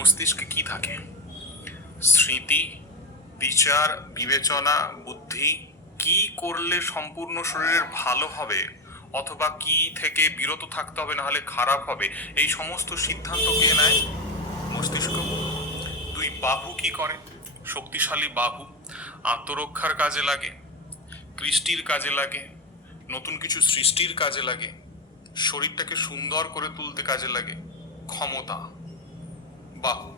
মস্তিষ্কে কি থাকে? স্মৃতি, বিচার, বিবেচনা, বুদ্ধি, কি করলে সম্পূর্ণ শরীরের ভালো হবে অথবা কি থেকে বিরত থাকতে হবে, না হলে খারাপ হবে, এই সমস্ত সিদ্ধান্ত কে নেয়? মস্তিষ্ক। দুই বাহু কি করে? শক্তিশালী বাহু আত্মরক্ষার কাজে লাগে, কৃষ্টির কাজে লাগে, নতুন কিছু সৃষ্টির কাজে লাগে, শরীরটাকে সুন্দর করে তুলতে কাজে লাগে। ক্ষমতা, বাহু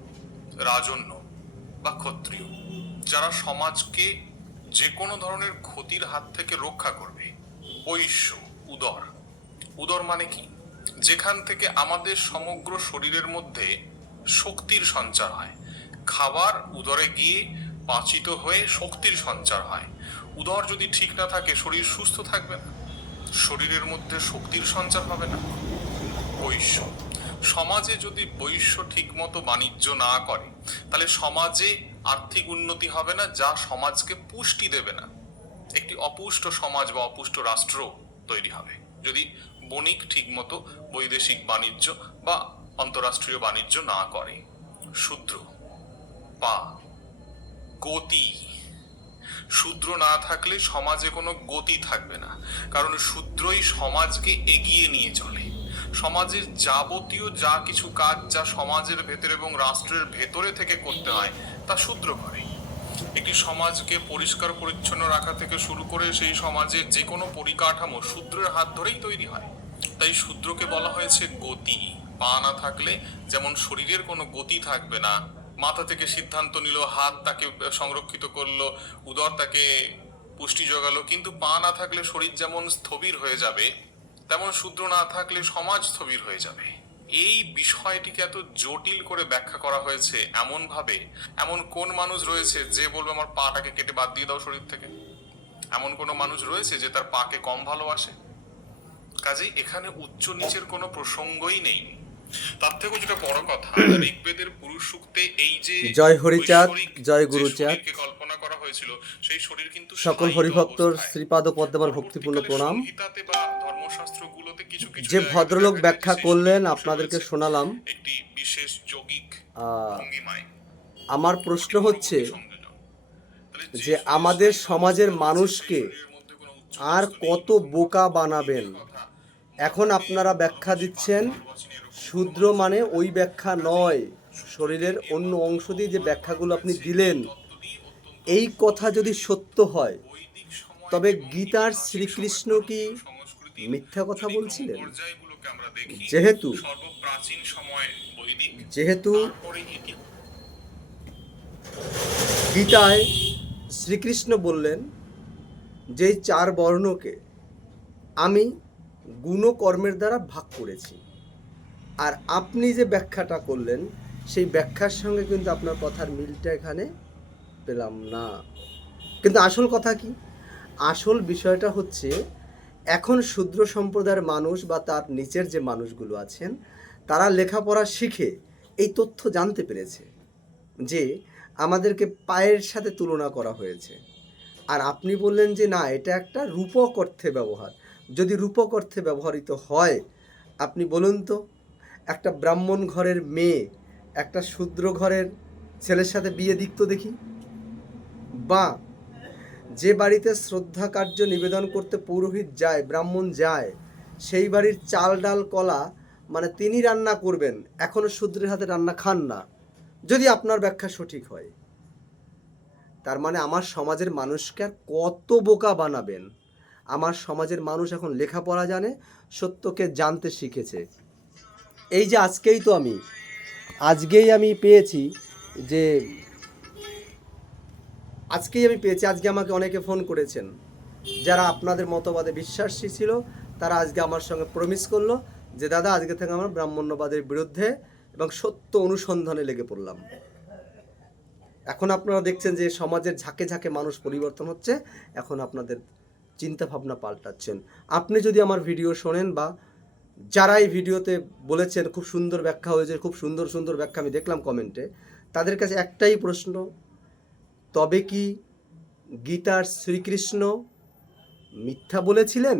রাজন্য বা ক্ষত্রিয়, যারা সমাজকে যে কোনো ধরনের ক্ষতির হাত থেকে রক্ষা করবে। বৈশ্য, উদর। উদর মানে কি? যেখান থেকে আমাদের সমগ্র শরীরের মধ্যে শক্তির সঞ্চার হয়। খাবার উদরে গিয়ে পাচিত হয়ে শক্তির সঞ্চার হয়। উদর যদি ঠিক না থাকে শরীর সুস্থ থাকবে না, শরীরের মধ্যে শক্তির সঞ্চার হবে না। বৈশ্য, সমাজে যদি বৈশ্য ঠিকমতো বাণিজ্য না করে তাহলে সমাজে আর্থিক উন্নতি হবে না, যা সমাজকে পুষ্টি দেবে না। একটি অপুষ্ট সমাজ বা অপুষ্ট রাষ্ট্র তৈরি হবে যদি বণিক ঠিকমতো বৈদেশিক বাণিজ্য বা অন্তরাষ্ট্রীয় বাণিজ্য না করে। শূদ্র, পা, গতি। শূদ্র না থাকলে সমাজে কোনো গতি থাকবে না, কারণ শূদ্রই সমাজকে এগিয়ে নিয়ে চলে। সমাজের যাবতীয় যা কিছু কাজ যা সমাজের ভেতরে এবং রাষ্ট্রের ভেতরে থেকে করতে হয় তা শূদ্র করে। একটি সমাজকে পরিষ্কার পরিচ্ছন্ন রাখা থেকে শুরু করে সেই সমাজের যে কোনো পরিকাঠামো শূদ্রের হাত ধরেই তৈরি হয়। তাই শূদ্রকে বলা হয়েছে গতি। পা না থাকলে যেমন শরীরের কোনো গতি থাকবে না, মাথা থেকে সিদ্ধান্ত নিল, হাত তাকে সংরক্ষিত করলো, উদর তাকে পুষ্টি যোগালো, কিন্তু পা না থাকলে শরীর যেমন স্থবির হয়ে যাবে, তেমন শূদ্র না থাকলে সমাজ স্থবির হয়ে যাবে। এই বিষয়টিকে এত জটিল করে ব্যাখ্যা করা হয়েছে এমন ভাবে, এমন কোন মানুষ রয়েছে যে বলবে আমার পাটাকে কেটে বাদ দিয়ে দাও শরীর থেকে? এমন কোনো মানুষ রয়েছে যে তার পাকে কম ভালোবাসে? কাজেই এখানে উচ্চ নিচের কোনো প্রসঙ্গই নেই। তার থেকেও যেটা বড় কথা, ঋগ্বেদের পুরুষ সূক্তে এই যে জয় হরিচাঁদ, জয় গুরুচাঁদ। কল্পনা করা হয়েছিল সেই শরীর কিন্তু সকল হরিভক্তর শ্রীপাদ পদ্মে ভক্তিপূর্ণ প্রণাম। সংহিতাতে বা ধর্মশাস্ত্রগুলোতে কিছু কিছু যে ভদ্রলোক ব্যাখ্যা করলেন আপনাদেরকে শোনালাম। একটি বিশেষ যৌগিক ভঙ্গিমায়। আমার প্রশ্ন হচ্ছে যে আমাদের সমাজের মানুষকে আর কত বোকা বানাবেন? এখন আপনারা ব্যাখ্যা দিচ্ছেন শূদ্র মানে ওই ব্যাখ্যা নয়, শরীরের অন্য অংশ দিয়ে যে ব্যাখ্যাগুলো আপনি দিলেন, এই কথা যদি সত্য হয় তবে গীতার শ্রীকৃষ্ণ কি মিথ্যা কথা বলছিলেন? যেহেতু গীতায় শ্রীকৃষ্ণ বললেন যে চার বর্ণকে আমি গুণকর্মের দ্বারা ভাগ করেছি, আর আপনি যে ব্যাখ্যাটা করলেন সেই ব্যাখ্যার সঙ্গে কিন্তু আপনার কথার মিলটা এখানে পেলাম না। কিন্তু আসল কথা কি? আসল বিষয়টা হচ্ছে এখন শূদ্র সম্প্রদায়ের মানুষ বা তার নিচের যে মানুষগুলো আছেন তারা লেখাপড়া শিখে এই তথ্য জানতে পেরেছে যে আমাদেরকে পায়ের সাথে তুলনা করা হয়েছে। আর আপনি বললেন যে না, এটা একটা রূপক অর্থে ব্যবহার। যদি রূপক অর্থে ব্যবহৃত হয়, আপনি বলুন তো, একটা ব্রাহ্মণ ঘরের মেয়ে একটা শূদ্র ঘরের ছেলের সাথে বিয়ে দিক তো দেখি। বা যে বাড়িতে শ্রদ্ধা কার্য নিবেদন করতে পুরোহিত যায়, ব্রাহ্মণ যায়, সেই বাড়ির চাল ডাল কলা মানে তিনি রান্না করবেন, এখনো শূদ্রের হাতে রান্না খান না, যদি আপনার ব্যাখ্যা সঠিক হয়। তার মানে আমার সমাজের মানুষকে আর কত বোকা বানাবেন? আমার সমাজের মানুষ এখন লেখাপড়া জানে, সত্যকে জানতে শিখেছে। এই যে আজকেই আমি পেয়েছি আজকে আমাকে অনেকে ফোন করেছেন যারা আপনাদের মতবাদে বিশ্বাসী ছিল, তারা আজকে আমার সঙ্গে প্রমিস করলো যে দাদা আজকে থেকে আমরা ব্রাহ্মণ্যবাদের বিরুদ্ধে এবং সত্য অনুসন্ধানে লেগে পড়লাম। এখন আপনারা দেখছেন যে সমাজের ঝাঁকে ঝাঁকে মানুষ পরিবর্তন হচ্ছে, এখন আপনাদের চিন্তা ভাবনা পাল্টাচ্ছেন। আপনি যদি আমার ভিডিও শোনেন বা যারা এই ভিডিওতে বলেছেন খুব সুন্দর ব্যাখ্যা হয়েছে, খুব সুন্দর সুন্দর ব্যাখ্যা আমি দেখলাম কমেন্টে, তাদের কাছে একটাই প্রশ্ন, তবে কি গীতার শ্রীকৃষ্ণ মিথ্যা বলেছিলেন